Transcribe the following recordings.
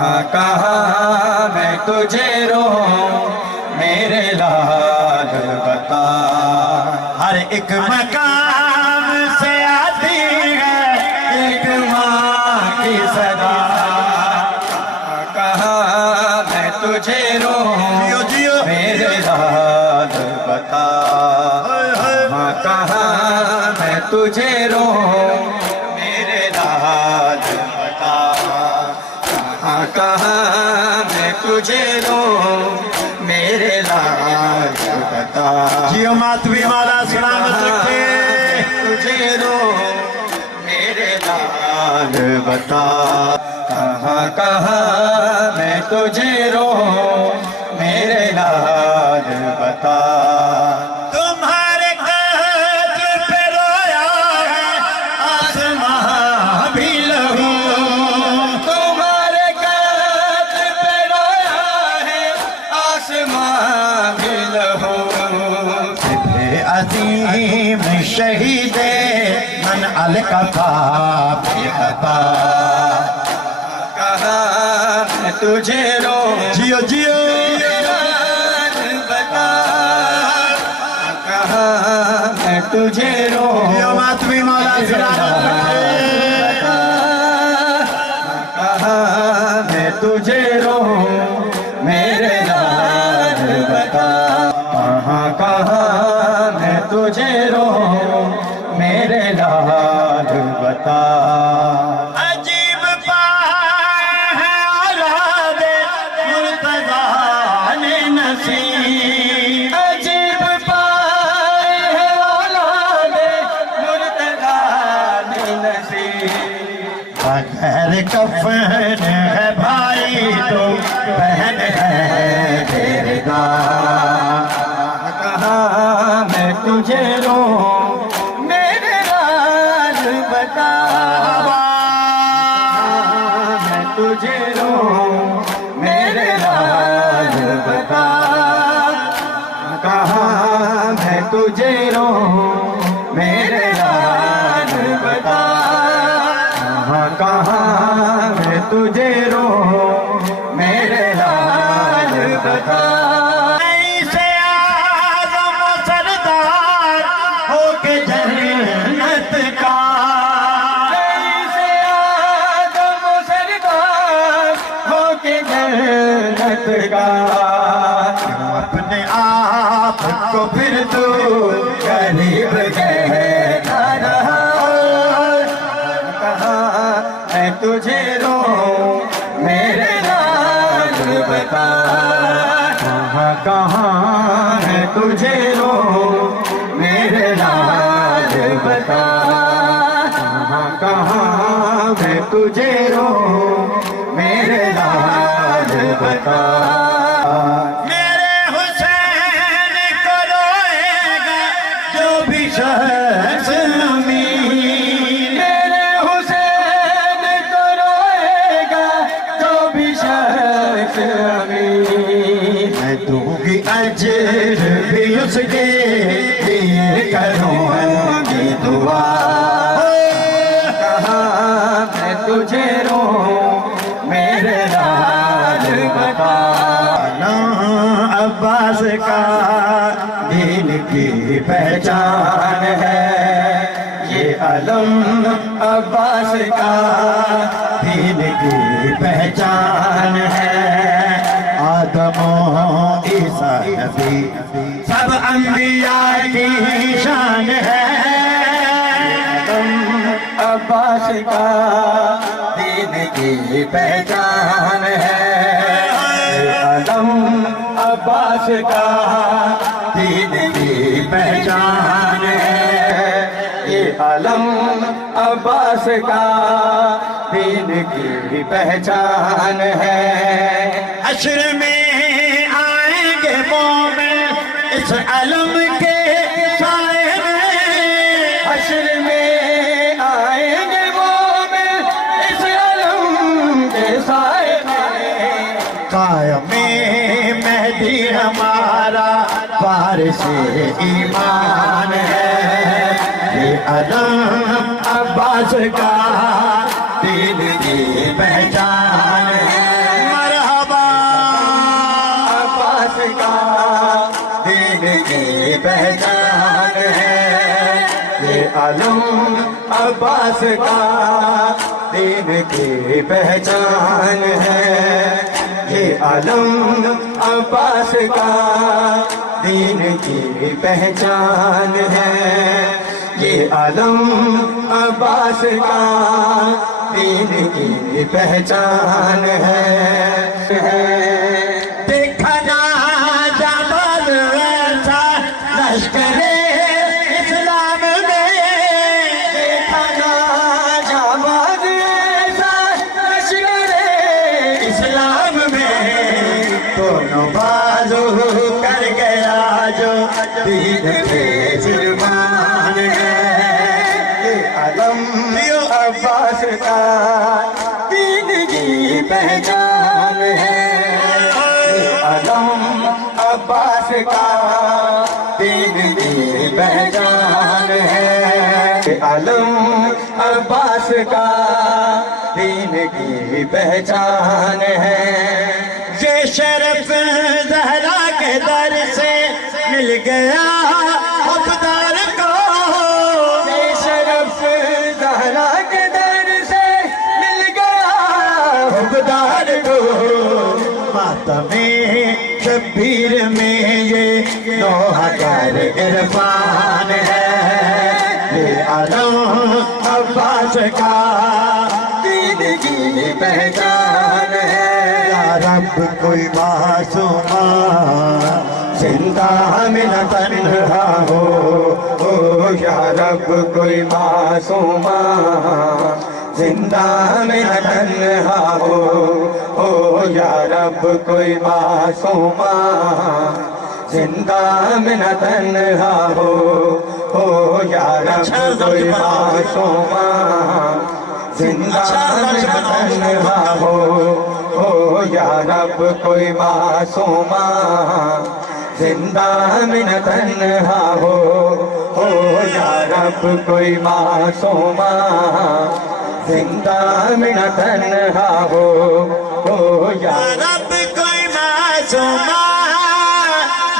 کہاں کہاں میں تجھے روؤں میرے لال بتا. ہر ایک مقام سے آتی ہے ایک ماں کی صدا. کہاں میں تجھے روؤں میرے لال بتا. کہاں میں تجھے روؤں میرے لال بتا. کہاں کہاں میں تجھے روؤں میرے لال بتا. جیو ماتوی مالا سلامت رکھے. تجھے روؤں میرے لال بتا. کہاں کہاں میں تجھے روؤں میرے لال بتا. تمہارے قدر پہ رویا ہے آسمان بھی لہو. تمہارے قدر پہ رویا ہے آسمان بھی لہو. اے عظیم شہید من القفا بے خطا. کہاں میں تجھے روؤں جیو جیو بتا. کہاں میں تجھے روؤں جیو ماتوی مولا سلامت رکھے. کہاں میں تجھے روؤں میرے لال بتا. کہاں کہاں میں تجھے روؤں میرے لال بتا. عجیب پائے ہے اولاد مرتضیٰ نے نصیب. عجیب پائے ہے اولاد مرتضیٰ نے نصیب. بغیر کفن ہے بھائی تو بہن ہے تیرے دار. کہاں میں تجھے روؤں میرے لال بتا. میں تجھے روؤں میرے لال بتا. کہاں میں تجھے روؤں میرے لال بتا. کہاں میں تجھے روؤں میرے لال بتا. ایسے اعظم و سردار ہو کے جنت کا. ایسے آدم و سردار ہو کے جنت کا. اپنے آپ کو پھر تو غریب کہتا رہا. کہاں میں تجھے روؤں میرے لال بتا. کہاں میں تجھے روؤں میرے لال بتا. کہاں میں تجھے روؤں میرے لال بتا. میرے حسین کو روئے گا جو بھی شخص امین. میرے حسین کو روئے گا جو بھی شخص امین. میں دوں گی اجر بھی اس کے لیے کروں گی دعا. کہاں میں تجھے روؤں میرے لال بتا. عباس کا دین کی پہچان ہے یہ علم. عباس کا دین کی پہچان ہے. آدم و عیسیٰ نبی سب انبیاء کی شان ہے. عباس کا دین کی پہچان ہے. علم عباس کا دین کی پہچان ہے. یہ علم عباس کا دین کی پہچان ہے. حشر میں آئیں گے مومن اس علم کے سائے میں. حشر میں آئیں گے مومن اس علم کے سائے میں. قائم مہدی ہمارا وارث ایمان ہے. یہ علم عباس کا دین کی پہچان ہے. عباس کا دین کی پہچان ہے یہ علم عباس کا دین کی پہچان ہے یہ علم عباس کا دین کی پہچان ہے دیکھا نا جمال ایسا لشکر اسلام میں دیکھا نا جمال ایسا لشکر اسلام میں دونوں بازو کر گیا جو دین پہ قربان ہے یہ علم عباس کا دین کی پہچان ہے یہ علم عباس کا دین کی پہچان ہے یہ علم عباس کا دین کی پہچان ہے یہ شرف زہرا کے در سے مل گیا حقدار کو یہ شرف زہرا کے در سے مل گیا حقدار کو ماتم شبیر میں یہ نوحہ کر عرفان ہے یہ علم عباس کا دین کی پہچان ہے یا رب کوئی معصوم زندہ میں نہ تنہا ہو یا رب کوئی معصوم زندہ میں نہ تنہا ہو یا رب کوئی معصوم زندہ میں نہ تنہا ہو یا رب کوئی معصوم زندہ میں نہ تنہا ہو یا رب کوئی معصوم زندہ میں نہ تنہا ہو یا رب کوئی معصوم زندہ میں نہ تنہا ہو یا رب کوئی معصوم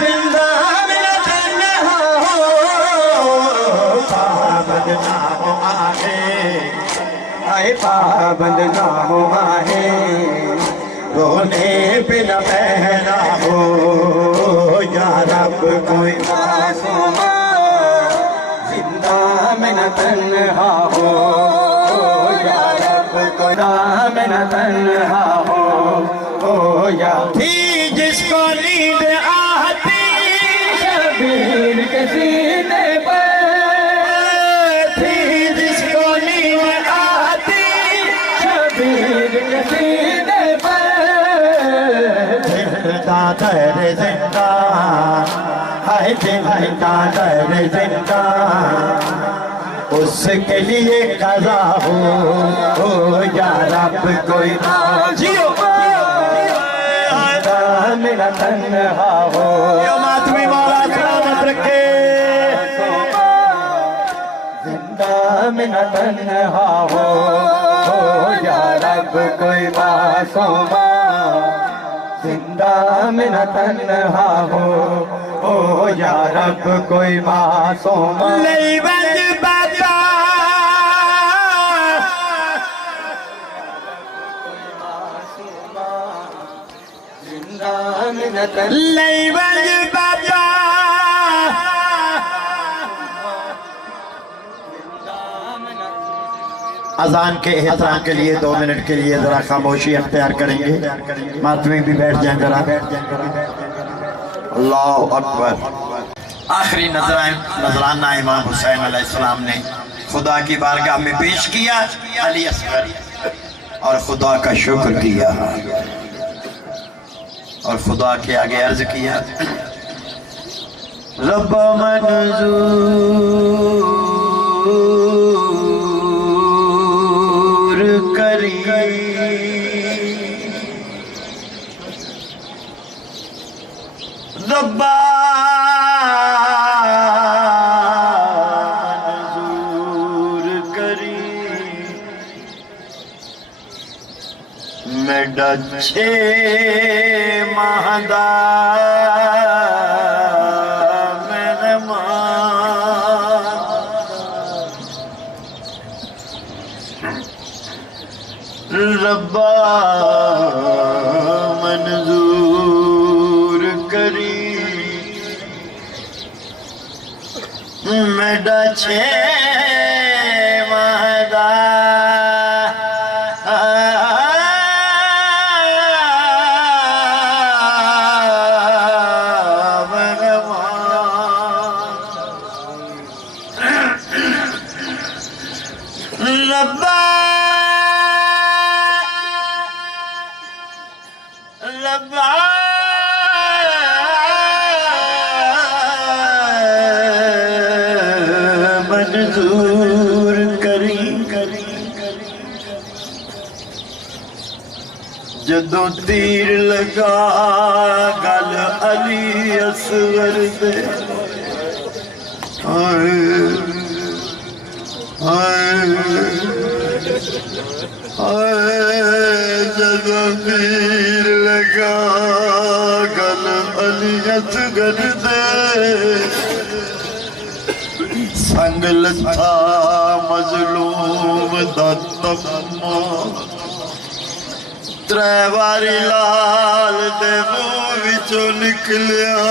زندہ میں نہ تنہا ہو پابند نہ ہو آہے آئے پابند نہ ہو آہے رونے پہ نہ بہنا ہو یا رب کوئی معصوم زندہ میں نہ تنہا ہو یا رب کوئی میں نہ تنہا ہو یا تھی جس کو نیند آتی شبیر کے سینے پر تھی جس کو نیند آتی شبیر کے سینے پر زندہ در زندان ہے زندہ در زندان اس کے لیے قضا ہو یا رب کوئی میرا تنہا ہو ماتمی والا سلامت رکھے زندہ میرا تنہا ہو یا رب کوئی معصوم زندہ میرا تنہا ہو یا رب کوئی معصوم نہیں بن پاتا نہیں بن پاتا اذان کے احترام کے لیے 2 منٹ کے لیے ذرا خاموشی اختیار کریں گے ماتمی بھی بیٹھ جائیں ذرا اللہ اکبر آخری نذرانہ امام حسین علیہ السلام نے خدا کی بارگاہ میں پیش کیا علی اصغر اور خدا کا شکر کیا اور خدا کے آگے عرض کیا رب منظور کری رب منظور کری میڈا 6 مہدا منظور کری میڈا چھے مہدا ربا ربا منظور کری جدوں تیر لگا گل علی اصغر دے جدوں تیر لگا گل علی اصغر دے سنگ لتھا مظلوم دا تمہ ترے واری لال دے منہ وچوں نکلیا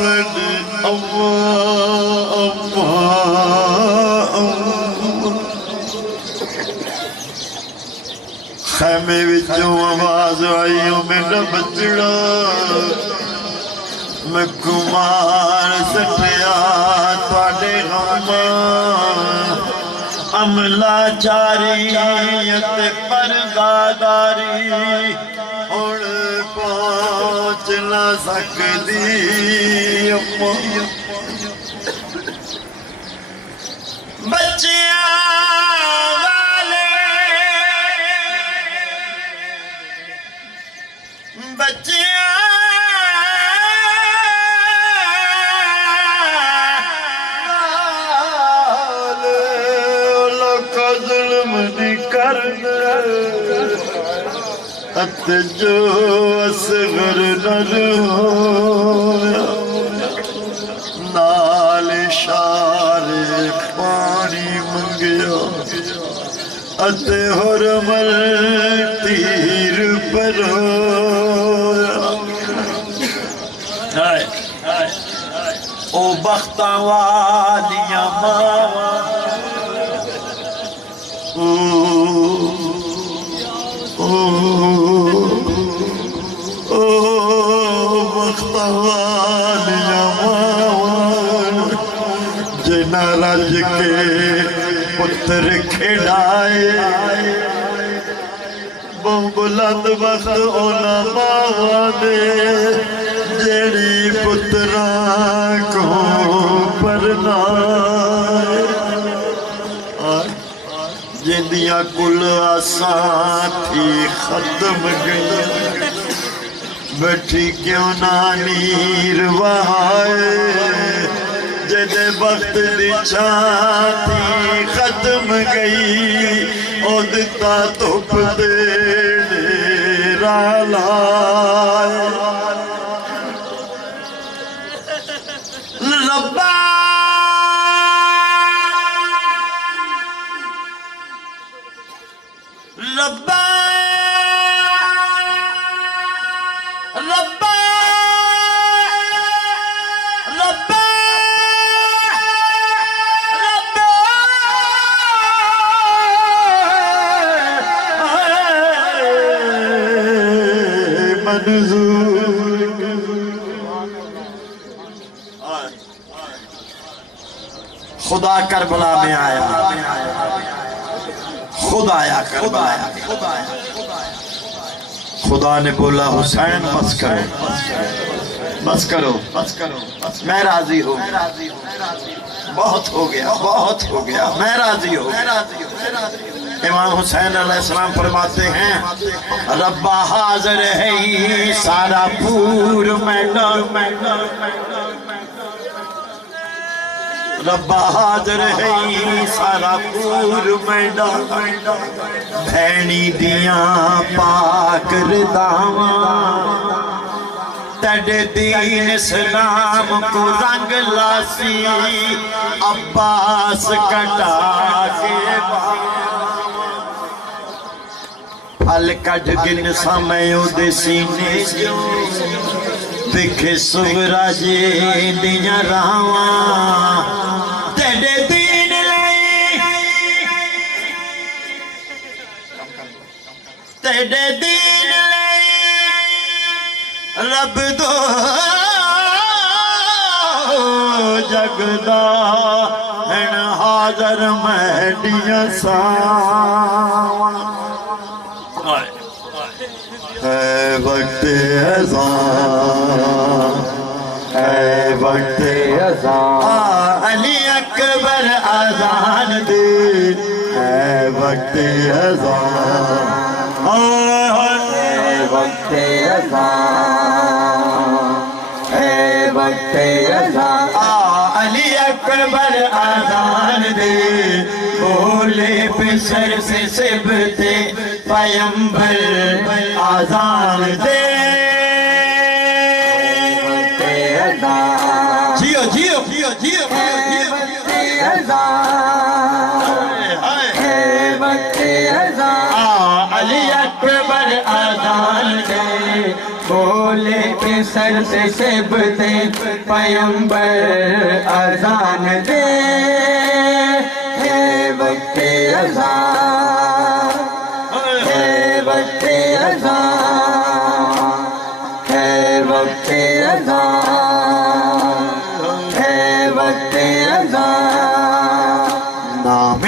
میری اماں خیمے وچوں آواز آئی میرا بچڑا میں کمار سٹیا تواڈے غم عملہ چاری تے پرداداری ہن پہنچ نہ سکدی اماں بچیاں والے بچیاں ات جو اصغر نہ ہویا نال اشارے پانی منگیا ات حرمل تیر پر ہویا او بختاں والیاں ماواں جنا رج کے پتر کھڑائے بہت بلند وقت اونا ماں دے جیڑی پتراں کو پرنائے جندیاں کل آسان تھی ختم گئی بیٹھی کیوں نہ نیر وہائے جدے وقت دی چھان تھی ختم گئی او دتا تھوپ دے ڈیرا لائے ربا ربا ربا ربا منظور خدا کربلا میں آیا خدا آیا کربلا خدا نے بولا حسین بس کرو بس کرو میں راضی ہوں بہت ہو گیا میں راضی ہوں امام حسین علیہ السلام فرماتے ہیں ربا حاضر ہے سارا پور میدان ربا حاضر ہے سارا پور میدان بھینی دیاں پاک رداواں تیرے دین اسلام کو رنگ لاسی عباس کٹا کے پھل کڈ گن سامے دے سینے جو وکھے سغرا جی دیاں راواں تیرے دین لئی تیرے دین لئی رب دو جگدا ہن حاضر مہدیاں ساواں ہے وقت اذان ہے وقت اذان علی اکبر اذان دے ہے وقت اذان ہے وقت اذان ہے وقت اذان علی اکبر اذان دے بولے پسر سے سبتے پیمبر اذان دے وقت اذان جیو جیو جیو جیو ہے وقت اذان ہے وقت اذان علی اکبر اذان دے بولے کے سر سے سبتے پیمبر اذان دے ہے وقت اذان ہے وقت اذان ہے وقت اذان ہے وقت اذان نام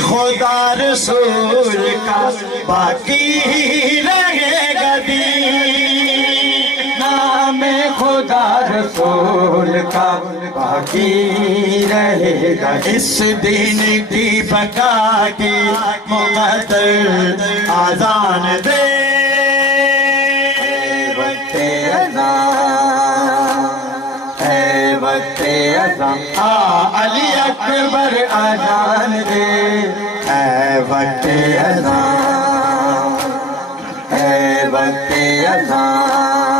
خدا رسول کا باقی رہے گا دین نام خدا رسول کا باقی رہے گا اس دین کی بقا کی مقدر آزان دے وقت اذان ہے وقت اذان علی اکبر اذان دے ہے وقت اذان ہے وقت اذان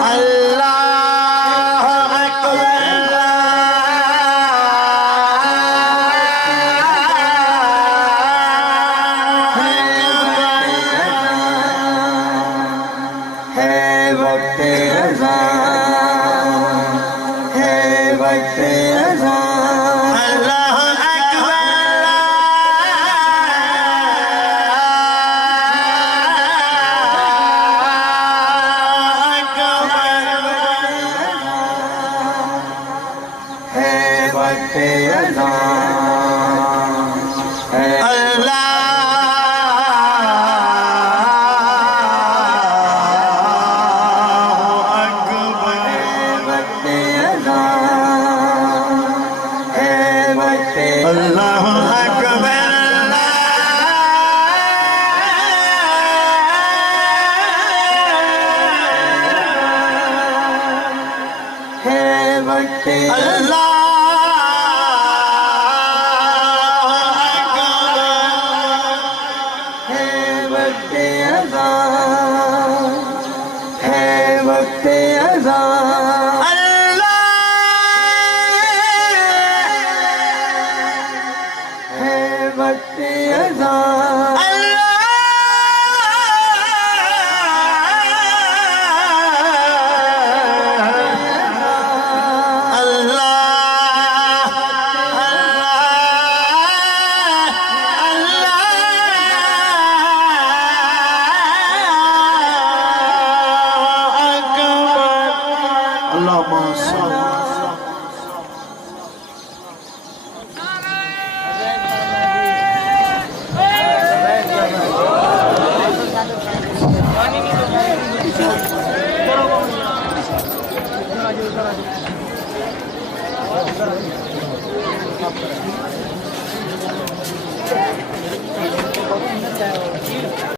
اللہ اکبر ہے وقت اذان ہے وقت اذان اللہ ہے وقت اذان ہے وقت اذان ہے وقت اللہ اکبر ہے وقت اللہ ہے وقت اذان ہے وقت اذان ہے وقت اذان Thank you.